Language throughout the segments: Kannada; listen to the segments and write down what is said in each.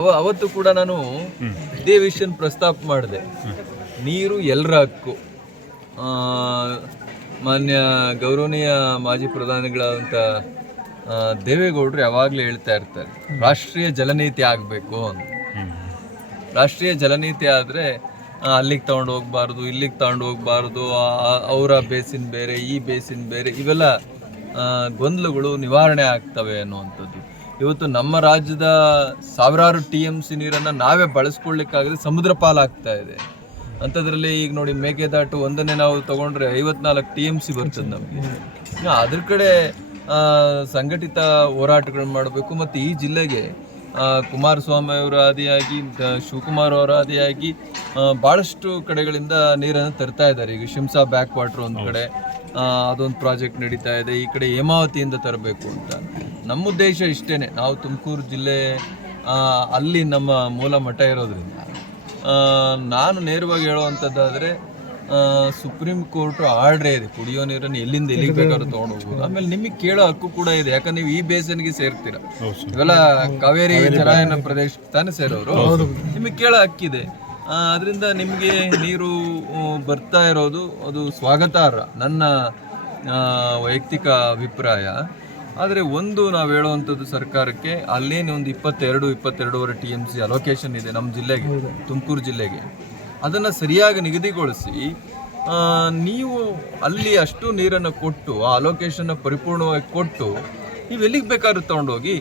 ಅವ- ಅವತ್ತು ಕೂಡ ನಾನು ಇದೇ ವಿಷಯ ಪ್ರಸ್ತಾಪ ಮಾಡಿದೆ. ನೀರು ಎಲ್ಲರ ಹಕ್ಕು. ಮಾನ್ಯ ಗೌರವನೀಯ ಮಾಜಿ ಪ್ರಧಾನಿಗಳಾದಂಥ ದೇವೇಗೌಡರು ಯಾವಾಗಲೂ ಹೇಳ್ತಾ ಇರ್ತಾರೆ ರಾಷ್ಟ್ರೀಯ ಜಲನೀತಿ ಆಗಬೇಕು ಅಂತ. ರಾಷ್ಟ್ರೀಯ ಜಲನೀತಿ ಆದರೆ ಅಲ್ಲಿಗೆ ತಗೊಂಡು ಹೋಗ್ಬಾರ್ದು ಇಲ್ಲಿಗೆ ತಗೊಂಡು ಹೋಗ್ಬಾರ್ದು ಅವರ ಬೇಸಿನ್ ಬೇರೆ ಈ ಬೇಸಿನ್ ಬೇರೆ ಇವೆಲ್ಲ ಗೊಂದಲಗಳು ನಿವಾರಣೆ ಆಗ್ತವೆ ಅನ್ನುವಂಥದ್ದು. ಇವತ್ತು ನಮ್ಮ ರಾಜ್ಯದ ಸಾವಿರಾರು ಟಿ ಎಂ ಸಿ ನೀರನ್ನು ನಾವೇ ಬಳಸ್ಕೊಳ್ಳಿಕ್ಕಾಗದೆ ಸಮುದ್ರ ಪಾಲಾಗ್ತಾ ಇದೆ. ಅಂಥದ್ರಲ್ಲಿ ಈಗ ನೋಡಿ ಮೇಕೆದಾಟು ಒಂದನ್ನೇ ನಾವು ತಗೊಂಡ್ರೆ ಐವತ್ನಾಲ್ಕು ಟಿ ಎಂ ಸಿ ಬರ್ತದೆ ನಮಗೆ ಅದ್ರ ಕಡೆ ಸಂಘಟಿತ ಹೋರಾಟಗಳನ್ನ ಮಾಡಬೇಕು. ಮತ್ತು ಈ ಜಿಲ್ಲೆಗೆ ಕುಮಾರಸ್ವಾಮಿ ಅವರ ಆದಿಯಾಗಿ ಶಿವಕುಮಾರ್ ಅವರ ಆದಿಯಾಗಿ ಭಾಳಷ್ಟು ಕಡೆಗಳಿಂದ ನೀರನ್ನು ತರ್ತಾ ಇದ್ದಾರೆ. ಈಗ ಶಿಮ್ಸಾ ಬ್ಯಾಕ್ ವಾಟರ್ ಒಂದು ಕಡೆ ಅದೊಂದು ಪ್ರಾಜೆಕ್ಟ್ ನಡೀತಾ ಇದೆ. ಈ ಕಡೆ ಹೇಮಾವತಿಯಿಂದ ತರಬೇಕು ಅಂತ. ನಮ್ಮ ಉದ್ದೇಶ ಇಷ್ಟೇ ನಾವು ತುಮಕೂರು ಜಿಲ್ಲೆ ಅಲ್ಲಿ ನಮ್ಮ ಮೂಲ ಮಠ ಇರೋದ್ರಿಂದ. ನಾನು ನೇರವಾಗಿ ಹೇಳುವಂಥದ್ದಾದರೆ ಸುಪ್ರೀಂ ಕೋರ್ಟ್ ಆರ್ಡ್ರೇ ಇದೆ. ಕುಡಿಯೋ ನೀರನ್ನು ಎಲ್ಲಿಂದ ಎಲ್ಲಿಗೆ ಬೇಕಾದ್ರೂ ತೊಗೊಂಡು ಹೋಗ್ಬೋದು. ಆಮೇಲೆ ನಿಮಗೆ ಕೇಳೋ ಹಕ್ಕು ಕೂಡ ಇದೆ. ಯಾಕಂದ್ರೆ ನೀವು ಈ ಬೇಸನ್ಗೆ ಸೇರ್ತೀರ. ಇವೆಲ್ಲ ಕಾವೇರಿ ಜಲಾಯನ ಪ್ರದೇಶ ತಾನೇ ಸೇರೋರು ನಿಮಗೆ ಕೇಳೋ ಹಕ್ಕಿದೆ. ಅದರಿಂದ ನಿಮಗೆ ನೀರು ಬರ್ತಾ ಇರೋದು ಅದು ಸ್ವಾಗತಾರ್ಹ. ನನ್ನ ವೈಯಕ್ತಿಕ ಅಭಿಪ್ರಾಯ. ಆದರೆ ಒಂದು ನಾವು ಹೇಳುವಂಥದ್ದು ಸರ್ಕಾರಕ್ಕೆ ಅಲ್ಲೇನು ಒಂದು ಇಪ್ಪತ್ತೆರಡು ಇಪ್ಪತ್ತೆರಡೂವರೆ ಟಿ ಎಂ ಸಿ ಅಲೋಕೇಶನ್ ಇದೆ ನಮ್ಮ ಜಿಲ್ಲೆಗೆ ತುಮಕೂರು ಜಿಲ್ಲೆಗೆ. ಅದನ್ನು ಸರಿಯಾಗಿ ನಿಗದಿಗೊಳಿಸಿ ನೀವು ಅಲ್ಲಿ ಅಷ್ಟು ನೀರನ್ನು ಕೊಟ್ಟು ಆ ಅಲೋಕೇಶನ್ನ ಪರಿಪೂರ್ಣವಾಗಿ ಕೊಟ್ಟು ನೀವು ಎಲ್ಲಿಗೆ ಬೇಕಾದ್ರೂ ತೊಗೊಂಡೋಗಿ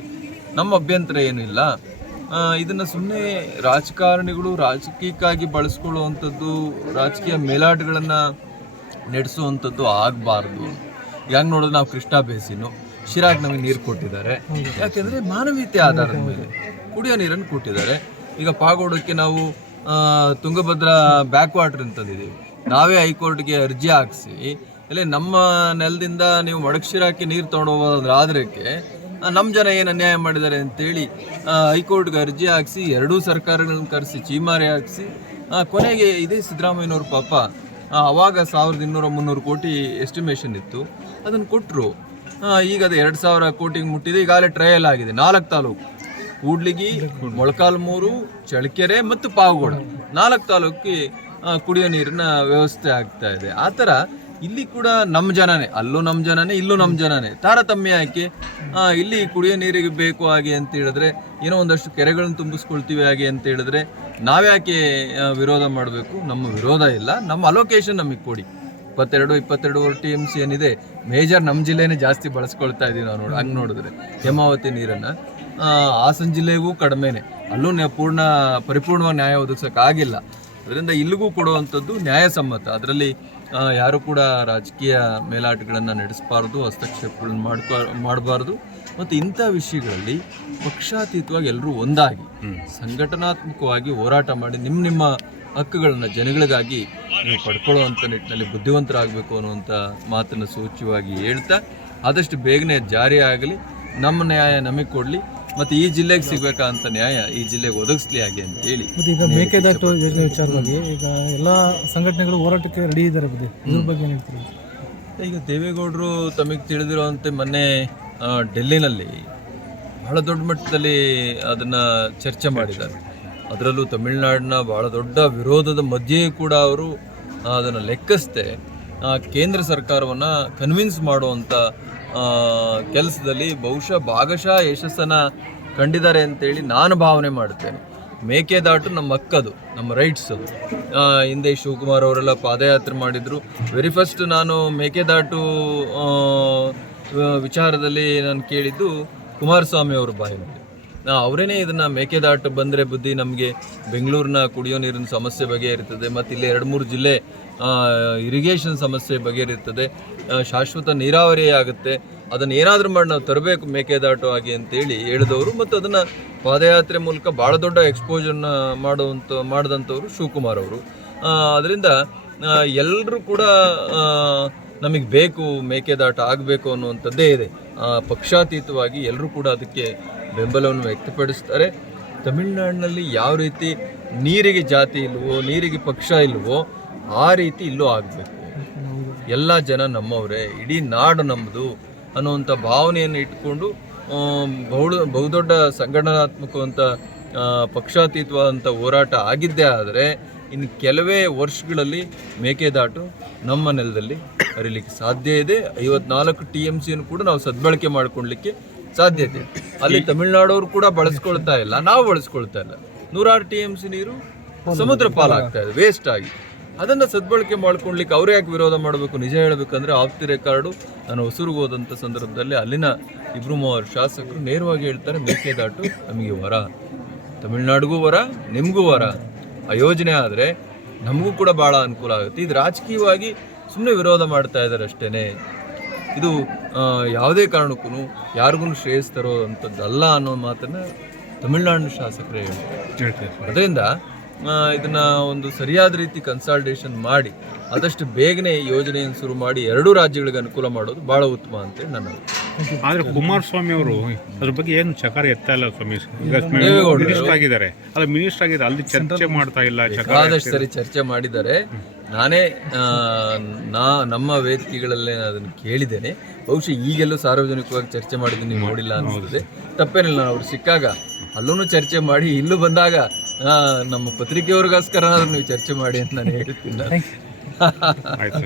ನಮ್ಮ ಅಭ್ಯಂತರ ಏನಿಲ್ಲ. ಇದನ್ನು ಸುಮ್ಮನೆ ರಾಜಕಾರಣಿಗಳು ರಾಜಕೀಯಕ್ಕಾಗಿ ಬಳಸ್ಕೊಳ್ಳುವಂಥದ್ದು ರಾಜಕೀಯ ಮೇಲಾಟಗಳನ್ನು ನಡೆಸುವಂಥದ್ದು ಆಗಬಾರ್ದು. ಹೆಂಗೆ ನೋಡಿದ್ರೆ ನಾವು ಕೃಷ್ಣ ಬೇಸಿನು ಶಿರಾಗ್ ನಮಗೆ ನೀರು ಕೊಟ್ಟಿದ್ದಾರೆ. ಯಾಕೆಂದರೆ ಮಾನವೀಯತೆ ಆಧಾರದ ಮೇಲೆ ಕುಡಿಯೋ ನೀರನ್ನು ಕೊಟ್ಟಿದ್ದಾರೆ. ಈಗ ಪಾಗೋಡಕ್ಕೆ ನಾವು ತುಂಗಭದ್ರಾ ಬ್ಯಾಕ್ ವಾಟರ್ ಅಂತಂದಿದ್ದೀವಿ ನಾವೇ ಹೈಕೋರ್ಟ್ಗೆ ಅರ್ಜಿ ಹಾಕಿಸಿ ಇಲ್ಲಿ ನಮ್ಮ ನೆಲದಿಂದ ನೀವು ಮಡಕ್ಷಿರಾಕಿ ನೀರು ತೊಗೊಂಡು ಹೋಗೋದ್ರ ಆದ್ರಕ್ಕೆ ನಮ್ಮ ಜನ ಏನು ಅನ್ಯಾಯ ಮಾಡಿದ್ದಾರೆ ಅಂತೇಳಿ ಹೈಕೋರ್ಟ್ಗೆ ಅರ್ಜಿ ಹಾಕಿಸಿ, ಎರಡೂ ಸರ್ಕಾರಗಳನ್ನ ಕರೆಸಿ, ಚೀಮಾರಿ ಹಾಕಿಸಿ ಕೊನೆಗೆ ಇದೇ ಸಿದ್ದರಾಮಯ್ಯನವ್ರ ಪಾಪ ಅವಾಗ ಸಾವಿರದ ಇನ್ನೂರ ಮುನ್ನೂರು ಕೋಟಿ ಎಸ್ಟಿಮೇಷನ್ ಇತ್ತು. ಅದನ್ನು ಕೊಟ್ಟರು ಈಗ ಅದು ಎರಡು ಸಾವಿರ ಕೋಟಿಗೆ ಮುಟ್ಟಿದೆ, ಈಗಾಗಲೇ ಟ್ರಯಲ್ ಆಗಿದೆ. ನಾಲ್ಕು ತಾಲೂಕು. ಕೂಡ್ಲಿಗಿ ಮೊಳಕಾಲ್ಮೂರು ಚಳ್ಳಕೆರೆ ಮತ್ತು ಪಾವಗೋಡ. ನಾಲ್ಕು ತಾಲೂಕಿ ಕುಡಿಯೋ ನೀರಿನ ವ್ಯವಸ್ಥೆ ಆಗ್ತಾ ಇದೆ. ಆ ಥರ ಇಲ್ಲಿ ಕೂಡ ನಮ್ಮ ಜನನೇ, ಅಲ್ಲೂ ನಮ್ಮ ಜನನೇ, ಇಲ್ಲೂ ನಮ್ಮ ಜನನೇ, ತಾರತಮ್ಯ ಯಾಕೆ? ಇಲ್ಲಿ ಕುಡಿಯೋ ನೀರಿಗೆ ಬೇಕು ಹಾಗೆ ಅಂತ ಹೇಳಿದ್ರೆ, ಏನೋ ಒಂದಷ್ಟು ಕೆರೆಗಳನ್ನು ತುಂಬಿಸ್ಕೊಳ್ತೀವಿ ಹಾಗೆ ಅಂತ ಹೇಳಿದ್ರೆ, ನಾವ್ಯಾಕೆ ವಿರೋಧ ಮಾಡಬೇಕು? ನಮ್ಮ ವಿರೋಧ ಇಲ್ಲ. ನಮ್ಮ ಅಲೋಕೇಶನ್ ನಮಗೆ ಕೊಡಿ. ಇಪ್ಪತ್ತೆರಡು ಇಪ್ಪತ್ತೆರಡುವರೆ ಟಿ ಎಂ ಸಿ ಏನಿದೆ ಮೇಜರ್ ನಮ್ಮ ಜಿಲ್ಲೆನೇ ಜಾಸ್ತಿ ಬಳಸ್ಕೊಳ್ತಾ ಇದ್ದೀವಿ ನಾವು ನೋಡಿ, ಹಂಗೆ ನೋಡಿದ್ರೆ. ಹೇಮಾವತಿ ನೀರನ್ನು. ಹಾಸನ ಜಿಲ್ಲೆಗೂ ಕಡಿಮೆನೆ. ಅಲ್ಲೂ ನ ಪೂರ್ಣ ಪರಿಪೂರ್ಣವಾಗಿ ನ್ಯಾಯ ಒದಗಿಸೋಕ್ಕಾಗಿಲ್ಲ ಅದರಿಂದ ಇಲ್ಲಿಗೂ ಕೊಡುವಂಥದ್ದು ನ್ಯಾಯಸಮ್ಮತ. ಅದರಲ್ಲಿ ಯಾರು ಕೂಡ ರಾಜಕೀಯ ಮೇಲಾಟಗಳನ್ನು ನಡೆಸಬಾರ್ದು ಹಸ್ತಕ್ಷೇಪಗಳನ್ನ ಮಾಡ್ಕೊ ಮಾಡಬಾರ್ದು. ಮತ್ತು ಇಂಥ ವಿಷಯಗಳಲ್ಲಿ ಪಕ್ಷಾತೀತವಾಗಿ ಎಲ್ಲರೂ ಒಂದಾಗಿ ಸಂಘಟನಾತ್ಮಕವಾಗಿ ಹೋರಾಟ ಮಾಡಿ ನಿಮ್ಮ ನಿಮ್ಮ ಹಕ್ಕುಗಳನ್ನು ಜನಗಳಿಗಾಗಿ ನೀವು ಪಡ್ಕೊಳ್ಳುವಂಥ ನಿಟ್ಟಿನಲ್ಲಿ ಬುದ್ಧಿವಂತರಾಗಬೇಕು ಅನ್ನುವಂಥ ಮಾತನ್ನು ಸೂಚ್ಯವಾಗಿ ಹೇಳ್ತಾ ಆದಷ್ಟು ಬೇಗನೆ ಜಾರಿ ಆಗಲಿ. ನಮ್ಮ ನ್ಯಾಯ ನಮಗೆ ಕೊಡಲಿ. ಮತ್ತು ಈ ಜಿಲ್ಲೆಗೆ ಸಿಗಬೇಕಂತ ನ್ಯಾಯ ಈ ಜಿಲ್ಲೆಗೆ ಒದಗಿಸ್ಲಿ ಹಾಗೆ ಅಂತ ಹೇಳಿ. ಮತ್ತೆ ಈಗ ಮೇಕೆದಾಟು ಯೋಜನೆ ವಿಚಾರವಾಗಿ ಈಗ ಎಲ್ಲ ಸಂಘಟನೆಗಳು ಹೋರಾಟಕ್ಕೆ ರೆಡಿ ಇದ್ದಾರೆ ಬುದ್ಧಿ ಇದ್ರ ಬಗ್ಗೆ ಏನು ಹೇಳ್ತೀರಿ? ಈಗ ದೇವೇಗೌಡರು ತಮಗೆ ತಿಳಿದಿರುವಂತೆ ಮೊನ್ನೆ ಡೆಲ್ಲಿನಲ್ಲಿ ಬಹಳ ದೊಡ್ಡ ಮಟ್ಟದಲ್ಲಿ ಅದನ್ನು ಚರ್ಚೆ ಮಾಡಿದ್ದಾರೆ. ಅದರಲ್ಲೂ ತಮಿಳುನಾಡಿನ ಬಹಳ ದೊಡ್ಡ ವಿರೋಧದ ಮಧ್ಯೆಯೂ ಕೂಡ ಅವರು ಅದನ್ನು ಲೆಕ್ಕಿಸದೆ ಕೇಂದ್ರ ಸರ್ಕಾರವನ್ನು ಕನ್ವಿನ್ಸ್ ಮಾಡುವಂಥ ಕೆಲಸದಲ್ಲಿ ಬಹುಶಃ ಭಾಗಶಃ ಯಶಸ್ಸನ್ನು ಕಂಡಿದ್ದಾರೆ ಅಂತೇಳಿ ನಾನು ಭಾವನೆ ಮಾಡ್ತೇನೆ ಮೇಕೆದಾಟು ನಮ್ಮ ಅಕ್ಕದು ನಮ್ಮ ರೈಟ್ಸ್ ಅದು. ಹಿಂದೆ ಶಿವಕುಮಾರ್ ಅವರೆಲ್ಲ ಪಾದಯಾತ್ರೆ ಮಾಡಿದರು. ವೆರಿ ಫಸ್ಟ್ ನಾನು ಮೇಕೆದಾಟು ವಿಚಾರದಲ್ಲಿ ನಾನು ಕೇಳಿದ್ದು ಕುಮಾರಸ್ವಾಮಿ ಅವರು ಬಾಯಿನಲ್ಲಿ. ನಾ ಅವರೇನೆ ಇದನ್ನು ಮೇಕೆದಾಟು ಬಂದರೆ ಬುದ್ಧಿ ನಮಗೆ ಬೆಂಗಳೂರಿನ ಕುಡಿಯೋ ನೀರಿನ ಸಮಸ್ಯೆ ಬಗೆಹರಿತದೆ ಮತ್ತು ಇಲ್ಲಿ ಎರಡು ಮೂರು ಜಿಲ್ಲೆ ಇರಿಗೇಷನ್ ಸಮಸ್ಯೆ ಬಗೆಹರಿಯುತ್ತದೆ. ಶಾಶ್ವತ ನೀರಾವರಿ ಆಗುತ್ತೆ. ಅದನ್ನು ಏನಾದರೂ ಮಾಡಿ ನಾವು ತರಬೇಕು ಮೇಕೆದಾಟು ಆಗಿ ಅಂತೇಳಿ ಹೇಳಿದವರು ಮತ್ತು ಅದನ್ನು ಪಾದಯಾತ್ರೆ ಮೂಲಕ ಭಾಳ ದೊಡ್ಡ ಎಕ್ಸ್ಪೋಜರ್ನ ಮಾಡುವಂಥ ಮಾಡಿದಂಥವ್ರು ಶಿವಕುಮಾರ್ ಅವರು. ಅದರಿಂದ ಎಲ್ಲರೂ ಕೂಡ ನಮಗೆ ಬೇಕು, ಮೇಕೆದಾಟ ಆಗಬೇಕು ಅನ್ನುವಂಥದ್ದೇ ಇದೆ. ಪಕ್ಷಾತೀತವಾಗಿ ಎಲ್ಲರೂ ಕೂಡ ಅದಕ್ಕೆ ಬೆಂಬಲವನ್ನು ವ್ಯಕ್ತಪಡಿಸ್ತಾರೆ. ತಮಿಳುನಾಡಿನಲ್ಲಿ ಯಾವ ರೀತಿ ನೀರಿಗೆ ಜಾತಿ ಇಲ್ವೋ, ನೀರಿಗೆ ಪಕ್ಷ ಇಲ್ವೋ ಆ ರೀತಿ ಇಲ್ಲೂ ಆಗಬೇಕು. ಎಲ್ಲ ಜನ ನಮ್ಮವರೇ, ಇಡೀ ನಾಡು ನಮ್ಮದು ಅನ್ನುವಂಥ ಭಾವನೆಯನ್ನು ಇಟ್ಕೊಂಡು ಬಹು ಬಹುದೊಡ್ಡ ಸಂಘಟನಾತ್ಮಕವಂಥ ಪಕ್ಷಾತೀತವಾದಂಥ ಹೋರಾಟ ಆಗಿದ್ದೇ ಆದರೆ, ಇನ್ನು ಕೆಲವೇ ವರ್ಷಗಳಲ್ಲಿ ಮೇಕೆದಾಟು ನಮ್ಮ ನೆಲದಲ್ಲಿ ಹರಿಲಿಕ್ಕೆ ಸಾಧ್ಯ ಇದೆ. ಐವತ್ನಾಲ್ಕು ಟಿ ಎಂ ಸಿಯನ್ನು ಕೂಡ ನಾವು ಸದ್ಬಳಕೆ ಮಾಡ್ಕೊಳ್ಲಿಕ್ಕೆ ಸಾಧ್ಯತೆ. ಅಲ್ಲಿ ತಮಿಳುನಾಡವರು ಕೂಡ ಬಳಸ್ಕೊಳ್ತಾ ಇಲ್ಲ. ನಾವು ಬಳಸ್ಕೊಳ್ತಾ ಇಲ್ಲ. ನೂರಾರು ಟಿ ಎಂ ಸಿ ನೀರು ಸಮುದ್ರ ಪಾಲಾಗ್ತಾ ಇದೆ. ವೇಸ್ಟ್ ಆಗಿ ಅದನ್ನ ಸದ್ಬಳಕೆ ಮಾಡ್ಕೊಳ್ಲಿಕ್ಕೆ ಅವ್ರು ಯಾಕೆ ವಿರೋಧ ಮಾಡಬೇಕು? ನಿಜ ಹೇಳಬೇಕಂದ್ರೆ ಆಪ್ತಿ ರೆಕಾರ್ಡು ನಾನು ಹೊಸೂರಿಗೆ ಹೋದಂಥ ಸಂದರ್ಭದಲ್ಲಿ ಅಲ್ಲಿನ ಇಬ್ರು ಮೂವರು ಶಾಸಕರು ನೇರವಾಗಿ ಹೇಳ್ತಾರೆ ಮೇಕೆದಾಟು ನಮಗೆ ವರ. ತಮಿಳ್ನಾಡಿಗೂ ವರ ನಿಮಗೂ ವರ. ಆ ಯೋಜನೆ ಆದರೆ ನಮಗೂ ಕೂಡ ಭಾಳ ಅನುಕೂಲ ಆಗುತ್ತೆ. ಇದು ರಾಜಕೀಯವಾಗಿ ಸುಮ್ಮನೆ ವಿರೋಧ ಮಾಡ್ತಾ ಇದ್ದಾರೆ ಅಷ್ಟೇ ಇದು ಯಾವುದೇ ಕಾರಣಕ್ಕೂ ಯಾರಿಗೂ ಶ್ರೇಯಸ್ ತರೋವಂಥದ್ದಲ್ಲ ಅನ್ನೋ ಮಾತನ್ನು ತಮಿಳ್ನಾಡು ಶಾಸಕರೇ ಹೇಳ್ತಾರೆ. ಅದರಿಂದ ಇದನ್ನ ಒಂದು ಸರಿಯಾದ ರೀತಿ ಕನ್ಸಲ್ಟೇಷನ್ ಮಾಡಿ ಆದಷ್ಟು ಬೇಗನೆ ಯೋಜನೆಯನ್ನು ಶುರು ಮಾಡಿ ಎರಡೂ ರಾಜ್ಯಗಳಿಗೆ ಅನುಕೂಲ ಮಾಡೋದು ಬಹಳ ಉತ್ತಮ ಅಂತ ನನ್ನ ಆದರೆ ಕುಮಾರಸ್ವಾಮಿ ಅವರು ಅದ್ರ ಬಗ್ಗೆ ಏನು ಚಕಾರ ಎತ್ತಾ ಇಲ್ಲ ಸ್ವಾಮಿ? ಮಿನಿಸ್ಟರ್ ಆಗಿದ್ದಾರೆ. ಅಲ್ಲ ಮಿನಿಸ್ಟರ್ ಆಗಿದ್ದಾರೆ. ಅಲ್ಲಿ ಚರ್ಚೆ ಮಾಡ್ತಾ ಇಲ್ಲ ಆದಷ್ಟು ಸರಿ ಚರ್ಚೆ ಮಾಡಿದ್ದಾರೆ. ನಾನೇ ನಾ ನಮ್ಮ ವೇದಿಕೆಗಳಲ್ಲೇ ಅದನ್ನು ಕೇಳಿದ್ದೇನೆ. ಬಹುಶಃ ಈಗೆಲ್ಲೂ ಸಾರ್ವಜನಿಕವಾಗಿ ಚರ್ಚೆ ಮಾಡಿದ್ದೀನಿ ನೀವು ನೋಡಿಲ್ಲ ಅನ್ನೋದೇ ತಪ್ಪೇನಿಲ್ಲ ನಾನು ಅವ್ರು ಸಿಕ್ಕಾಗ ಅಲ್ಲೂ ಚರ್ಚೆ ಮಾಡಿ ಇಲ್ಲೂ ಬಂದಾಗ ನಮ್ಮ ಪತ್ರಿಕೆಯವ್ರಿಗೋಸ್ಕರ ನೀವು ಚರ್ಚೆ ಮಾಡಿ ಅಂತ ನಾನು ಹೇಳ್ತೀನಿ.